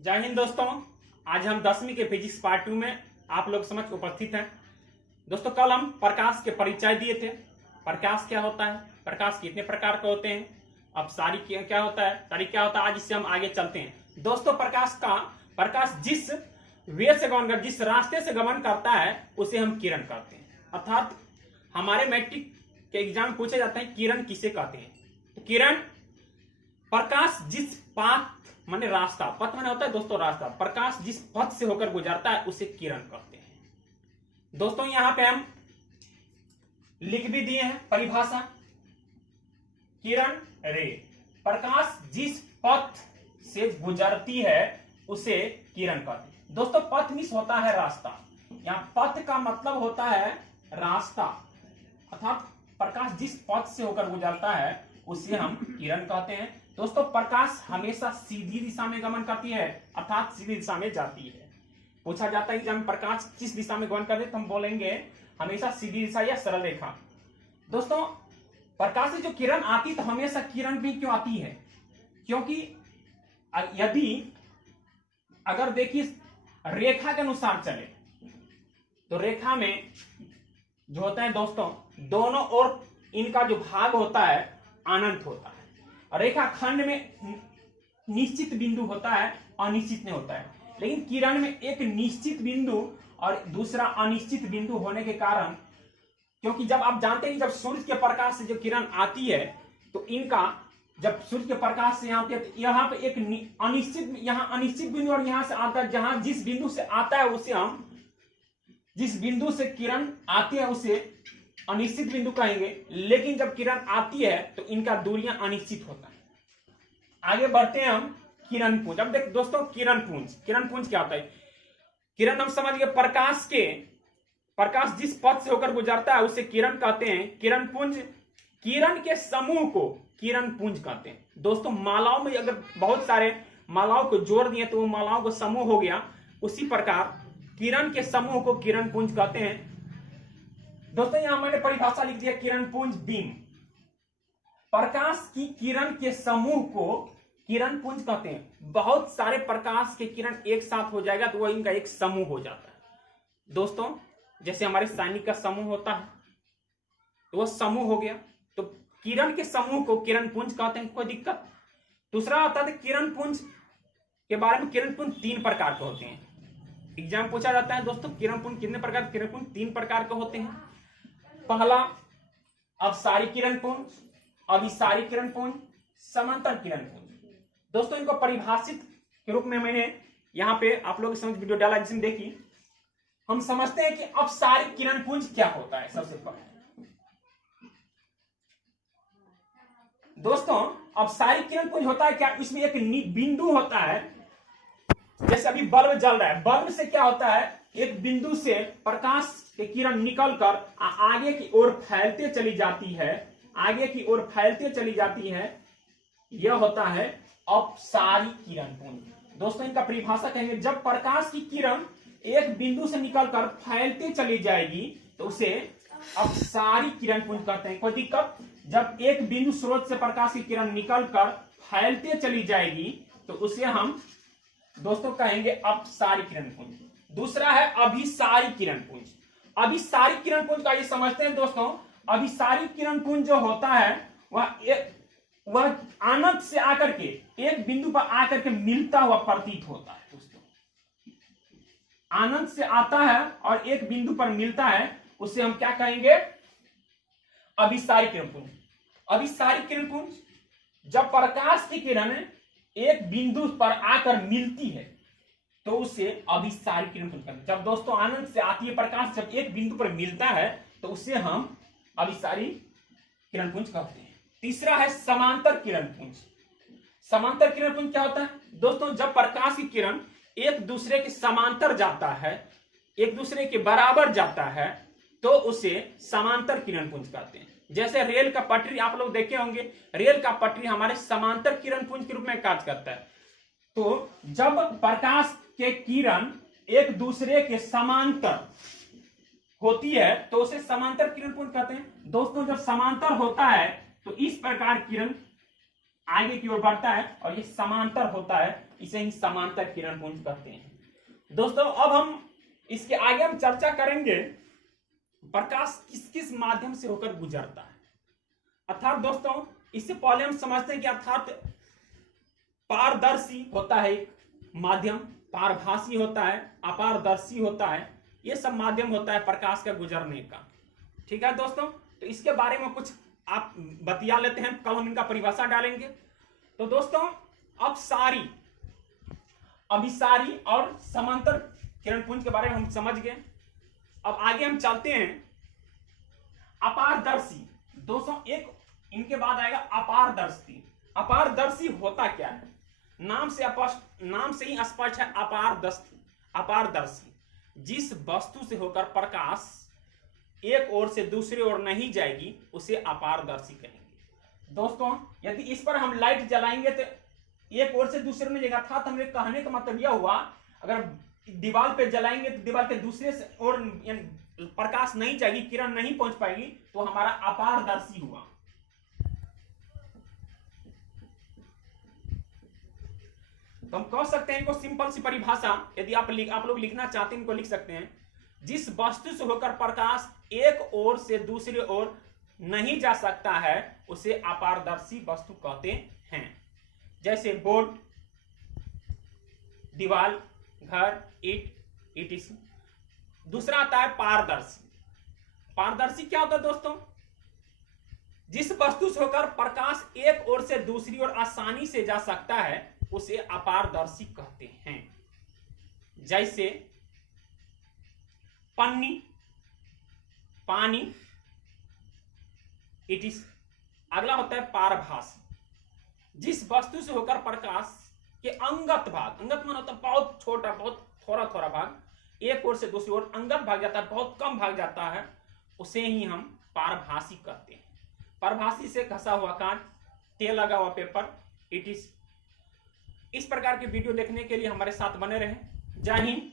जय हिंद दोस्तों। आज हम 10वीं के फिजिक्स पार्ट 2 में आप लोग समक्ष उपस्थित हैं। दोस्तों कल हम प्रकाश के परिचय दिए थे। प्रकाश क्या होता है, प्रकाश कितने प्रकार के होते हैं, अब सारी क्या होता है, तारी क्या होता है, आज इससे हम आगे चलते हैं। दोस्तों प्रकाश जिस वे से गमन कर, जिस रास्ते से गमन करता है उसे हम किरण कहते हैं। अर्थात हमारे मैट्रिक के एग्जाम में पूछे जाते हैं किरण किसे कहते हैं। तो किरण प्रकाश जिस पाथ माने रास्ता, पथ माने होता है दोस्तों रास्ता, प्रकाश जिस पथ से होकर गुजरता है उसे किरण कहते हैं। दोस्तों यहां पे हम लिख भी दिए हैं परिभाषा, किरण रे, प्रकाश जिस पथ से गुजरती है उसे किरण कहते हैं। दोस्तों पथ मीन्स होता है रास्ता, यहां पथ का मतलब होता है रास्ता, अर्थात प्रकाश जिस पथ से होकर गुजरता है उसे हम किरण कहते हैं। दोस्तों प्रकाश हमेशा सीधी दिशा में गमन करती है, अर्थात सीधी दिशा में जाती है। पूछा जाता है कि जब प्रकाश किस दिशा में गमन करते तो हम बोलेंगे हमेशा सीधी दिशा या सरल रेखा। दोस्तों प्रकाश से जो किरण आती तो हमेशा किरण भी क्यों आती है, क्योंकि यदि अगर देखिए रेखा के अनुसार चले तो रेखा में जो होता है दोस्तों दोनों ओर इनका जो भाग होता है अनंत होता है। रेखा खंड में निश्चित बिंदु होता है, अनिश्चित नहीं होता है, लेकिन किरण में एक निश्चित बिंदु और दूसरा अनिश्चित बिंदु होने के कारण, क्योंकि जब आप जानते हैं जब सूर्य के प्रकाश से जो किरण आती है तो इनका जब सूर्य के प्रकाश से यहाँ आती है तो यहाँ पे एक अनिश्चित, यहाँ अनिश्चित बिंदु और यहाँ से आता है, जहां जिस बिंदु से आता है उसे हम, जिस बिंदु से किरण आती है उसे अनिश्चित बिंदु कहेंगे, लेकिन जब किरण आती है तो इनका दूरियां अनिश्चित होता है। आगे बढ़ते हैं हम किरण पुंज। अब देख दोस्तों किरण पुंज क्या होता है। किरण हम समझ गए, प्रकाश जिस पथ से होकर गुजरता है उसे किरण कहते हैं। किरण पुंज, किरण के समूह को किरण पुंज कहते हैं। दोस्तों मालाओं में अगर बहुत सारे मालाओं को जोड़ दिए तो वो मालाओं को समूह हो गया, उसी प्रकार किरण के समूह को किरण पुंज कहते हैं। दोस्तों यहां मैंने परिभाषा लिख दिया किरण पुंज बीम, प्रकाश की किरण के समूह को किरण पुंज कहते हैं। बहुत सारे प्रकाश के किरण एक साथ हो जाएगा तो वह इनका एक समूह हो जाता है। दोस्तों जैसे हमारे सैनिक का समूह होता है तो वह समूह हो गया, तो किरण के समूह को किरण पुंज कहते हैं, कोई दिक्कत। दूसरा आता है किरण पुंज के बारे में, किरण पुंज 3 प्रकार के होते हैं। एग्जाम पूछा जाता है दोस्तों किरण पुंज कितने प्रकार, किरण पुंज 3 प्रकार के होते हैं। पहला अपसारी किरण पुंज, अभिसारी किरण पुंज, समांतर किरण पुंज। दोस्तों इनको परिभाषित के रूप में मैंने यहां पे आप लोगों के समझ वीडियो डाला जिसमें देखी। हम समझते हैं कि अपसारी किरण पुंज क्या होता है। सबसे पहले दोस्तों अपसारी किरण पुंज होता है क्या, इसमें एक बिंदु होता है, जैसे अभी बल्ब जल रहा है, बल्ब से क्या होता है एक बिंदु से प्रकाश की किरण निकलकर आगे की ओर फैलते चली जाती है, आगे की ओर फैलते चली जाती है, यह होता है अपसारी किरण पुंज। दोस्तों इनका परिभाषा कहेंगे, जब प्रकाश की किरण एक बिंदु से निकलकर फैलते चली जाएगी तो उसे अपसारी किरण पुंज कहते हैं। कोई दिक्कत, जब एक बिंदु स्रोत से प्रकाश की किरण निकलकर फैलते चली जाएगी तो उसे हम दोस्तों कहेंगे अपसारी किरण पुंज। दूसरा है अभिसारी किरण पुंज। अभिसारी किरण पुंज का ये समझते हैं दोस्तों, अभिसारी किरण पुंज जो होता है वह अनंत से आकर के एक बिंदु पर आकर के मिलता हुआ प्रतीत होता है। दोस्तों अनंत से आता है और एक बिंदु पर मिलता है, उसे हम क्या कहेंगे अभिसारी किरण पुंज। अभिसारी किरण पुंज, जब प्रकाश की किरण एक बिंदु पर आकर मिलती है तो उसे अभिसारी किरण पुंज कहते हैं। जब दोस्तों अनंत से आती है प्रकाश, जब एक बिंदु पर मिलता है तो उसे हम अभिसारी किरण पुंज कहते हैं। तीसरा है समांतर किरण पुंज। समांतर किरण पुंज क्या होता है दोस्तों, जब प्रकाश की किरण एक दूसरे के समांतर जाता है, एक दूसरे के बराबर जाता है तो उसे समांतर किरण पुंज कहते हैं। जैसे रेल का पटरी आप लोग देखे होंगे, रेल का पटरी हमारे समांतर किरण पुंज के रूप में कार्य करता है। तो जब प्रकाश के किरण एक दूसरे के समांतर होती है तो उसे समांतर किरण पुंज कहते हैं। दोस्तों जब समांतर होता है तो इस प्रकार किरण आगे की ओर बढ़ता है और ये समांतर होता है, इसे ही समांतर किरण पुंज कहते हैं। दोस्तों अब हम इसके आगे हम चर्चा करेंगे प्रकाश किस किस माध्यम से होकर गुजरता है। अर्थात दोस्तों इससे पहले हम समझते हैं कि अर्थात पारदर्शी होता है एक माध्यम, पारभासी होता है, अपारदर्शी होता है, ये सब माध्यम होता है प्रकाश का गुजरने का। ठीक है दोस्तों, तो इसके बारे में कुछ आप बतिया लेते हैं, कल हम इनका परिभाषा डालेंगे। तो दोस्तों अब अभिसारी और समांतर किरण पुंज के बारे में हम समझ गए। अब आगे हम चलते हैं अपारदर्शी। दोस्तों एक इनके बाद आएगा अपारदर्शी। अपारदर्शी होता क्या है? नाम से ही स्पष्ट है, अपारदर्शी जिस वस्तु से होकर प्रकाश एक ओर से दूसरी ओर नहीं जाएगी उसे अपारदर्शी कहेंगे। दोस्तों यदि इस पर हम लाइट जलाएंगे तो एक ओर से दूसरे में जाएगा, था हमें कहने का मतलब यह हुआ अगर दीवार पे जलाएंगे तो दीवार के दूसरे से ओर प्रकाश नहीं जाएगी, किरण नहीं पहुंच पाएगी, तो हमारा अपारदर्शी हुआ। तो हम कह सकते हैं इनको सिंपल सी परिभाषा, यदि आप लोग लिखना चाहते हैं इनको लिख सकते हैं, जिस वस्तु से होकर प्रकाश एक ओर से दूसरी ओर नहीं जा सकता है उसे अपारदर्शी वस्तु कहते हैं। जैसे बोर्ड, दीवार, घर, ईट, etc। दूसरा आता है पारदर्शी। पारदर्शी क्या होता है दोस्तों? जिस वस्तु से होकर प्रकाश एक ओर से दूसरी ओर आसानी से जा सकता है उसे अपारदर्शी कहते हैं। जैसे पन्नी, पानी, etc। अगला होता है पारभासी। जिस वस्तु से होकर प्रकाश के अंगत भाग, अंगत मान होता है बहुत छोटा, बहुत थोड़ा थोड़ा भाग, एक ओर से दूसरी ओर अंगत भाग जाता है, बहुत कम भाग जाता है, उसे ही हम पारभासी कहते हैं। पारभासी से घसा हुआ कांच, तेल लगा हुआ पेपर, etc। इस प्रकार के वीडियो देखने के लिए हमारे साथ बने रहें। जय हिंद।